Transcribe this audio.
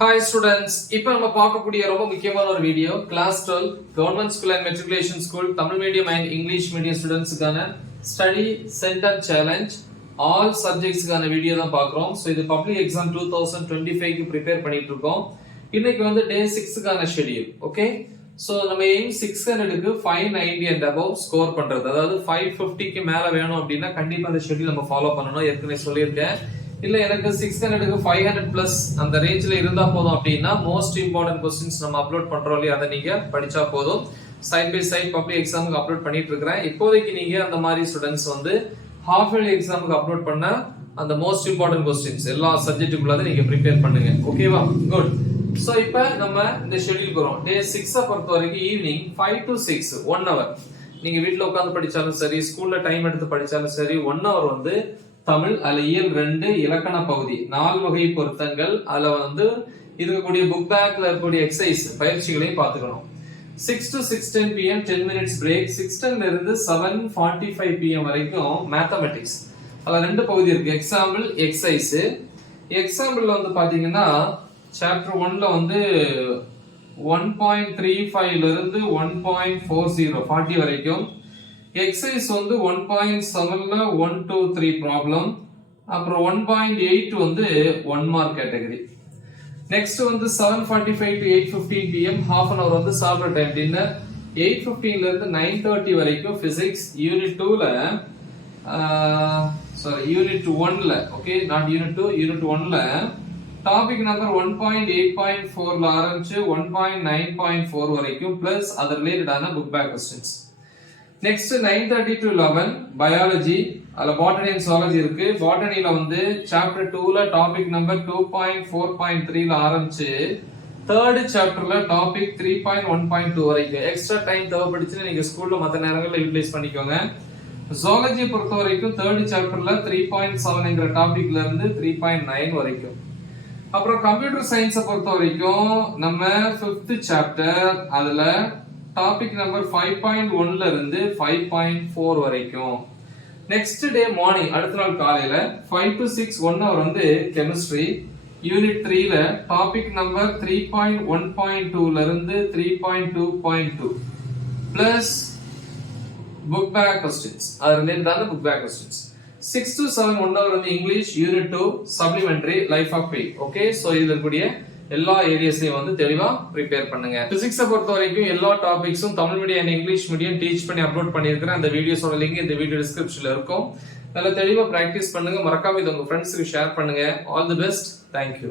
Hi students, இப்போ நம்ம பார்க்கக்கூடிய ரொம்ப முக்கியமான ஒரு video class 12 government school and matriculation school Tamil medium and English medium ஸ்டூடெண்ட்ஸ்க்கான ஸ்டடி சென்டர் சேலஞ்ச் ஆல் சப்ஜெக்ட்ஸ்க்கான வீடியோ தான் பார்க்குறோம். ஸோ இது பப்ளிக் எக்ஸாம் 2025க்கு ப்ரிப்பேர் பண்ணிட்டு இருக்கோம். இன்னைக்கு வந்து டே 6க்கான ஷெடியூல். ஓகே, ஸோ நம்ம எய்ம் 600க்கு 590 அண்ட் அபவ் ஸ்கோர் பண்றது, அதாவது 550க்கு மேல வேணும் அப்படின்னா கண்டிப்பா அந்த ஷெடியூல் நம்ம ஃபாலோ பண்ணணும். ஏற்கனவே சொல்லியிருக்கேன். இல்ல எனக்கு 600க்கு 500 பிளஸ் அந்த ரேஞ்ச்ல இருந்தா போதும் அப்படின்னா மோஸ்ட் இம்பார்ட்டன்ட் क्वेश्चंस நம்ம அப்லோட் பண்றோம் இல்லையா, அதை நீங்க படிச்சா போதும். சைட் பை சைட் பப்ளிக் எக்ஸாமுக்கு அப்லோட் பண்ணிட்டு இருக்கிறேன். இப்போதைக்கு நீங்க அந்த மாதிரி ஸ்டூடெண்ட்ஸ் வந்து ஹாஃப் இயர்லி எக்ஸாமுக்கு அப்லோட் பண்ண அந்த மோஸ்ட் இம்பார்ட்டன்ட் क्वेश्चंस எல்லா சப்ஜெக்ட்டுக்குள்ளத நீங்க ப்ரிப்பேர் பண்ணுங்க. ஓகேவா? குட். சோ இப்போ நம்ம இந்த ஷெட்யூல் போறோம். டே 6 பொறுத்த வரைக்கும் ஈவினிங் 5 to 6 1 hour நீங்க வீட்ல உட்கார்ந்து படிச்சாலும் சரி, ஸ்கூல்ல டைம் எடுத்து படிச்சாலும் சரி, 1 hour வந்து தமிழ், அதுல இயல் 2 இலக்கண பகுதி 4 வகை பொருத்தங்கள், அதுல வந்து இருக்கக்கூடிய புக் பேக்ல இருக்கக்கூடிய எக்ஸசைஸ் பயிற்சிகளையும் பார்த்துக்கணும். 6 to 6:10 pm 10 minutes break. 6:10 ல இருந்து 7:45 pm வரைக்கும் மேத்தமெட்டிக்ஸ், அதுல 2 பகுதி இருக்கு, எக்ஸாம்பிள் எக்ஸசைஸ். எக்ஸாம்பிள்ல வந்து பாத்தீங்கன்னா சாப்டர் 1ல வந்து 1.35 ல இருந்து 1.40 40 வரைக்கும், எக்ஸசைஸ் வந்து 1.7ல 1 2 3 ப்ராப்ளம், அப்புறம் 1.8 வந்து 1 மார்க் கேட்டகரி. நெக்ஸ்ட் வந்து 7:45 to 8:15 pm half an hour வந்து சாப்பிட்ற டைம் டின்னர். 8:15 ல இருந்து 9:30 வரைக்கும் பிசிக்ஸ். யூனிட் 2ல யூனிட் 1ல, ஓகே, நாட் யூனிட் 2, யூனிட் 1ல டாபிக் நம்பர் 1.8.4 ல ஆரம்பிச்சு 1.9.4 வரைக்கும் பிளஸ் அதர் ரிலேட்டடான book back questions. Next 9:30 to 11 biology, அதுல பாட்டனி அண்ட் ஜூவாலஜி இருக்கு. பாட்டனில வந்து சாப்டர் 2ல டாபிக் நம்பர் 2.4.3 ல ஆரம்பிச்சு தேர்ட் சாப்டர்ல டாபிக் 3.1.2 வரைக்கும். எக்ஸ்ட்ரா டைம் தேவைப்படுச்சுன்னா நீங்க ஸ்கூல்ல மத்த நேரங்கள்ல யூட்டிலைஸ் பண்ணிக்கோங்க. ஜூவாலஜி பொறுத்த வரைக்கும் தேர்ட் சாப்டர்ல 3.7ங்கிற டாபிக்ல இருந்து 3.9 வரைக்கும். அப்புறம் கம்ப்யூட்டர் சயின்ஸை பொறுத்த வரைக்கும் நம்ம 5th சாப்டர், அதுல டாபிக் நம்பர் 5.1ல இருந்து 5.4 வரைக்கும். நெக்ஸ்ட் டே மார்னிங், அடுத்த நாள் காலையில 5 to 6 1 hour வந்து கெமிஸ்ட்ரி. யூனிட் 3ல டாபிக் நம்பர் 3.1.2ல இருந்து 3.2.2 பிளஸ் புக் பேக் क्वेश्चंस, அது ரிலேட்டடான book back questions. 6 to 7 1 hour வந்து English unit 2 supplementary life of Pi. Okay, so இதுல கூடிய எல்லா ஏரியாஸையும் வந்து தெளிவா ப்ரிப்பேர் பண்ணுங்க. பிசிக்ஸை பொறுத்த வரைக்கும் எல்லா டாபிக்ஸும் Tamil medium and English medium teach பண்ணி அப்லோட் பண்ணியிருக்கிறேன். அந்த வீடியோஸோட லிங்க் இந்த வீடியோ டிஸ்கிரிப்ஷன்ல இருக்கும். நல்லா தெளிவா பிராக்டிஸ் பண்ணுங்க. மறக்காம இது உங்க ஃப்ரெண்ட்ஸுக்கு ஷேர் பண்ணுங்க. All the best. தேங்க்யூ.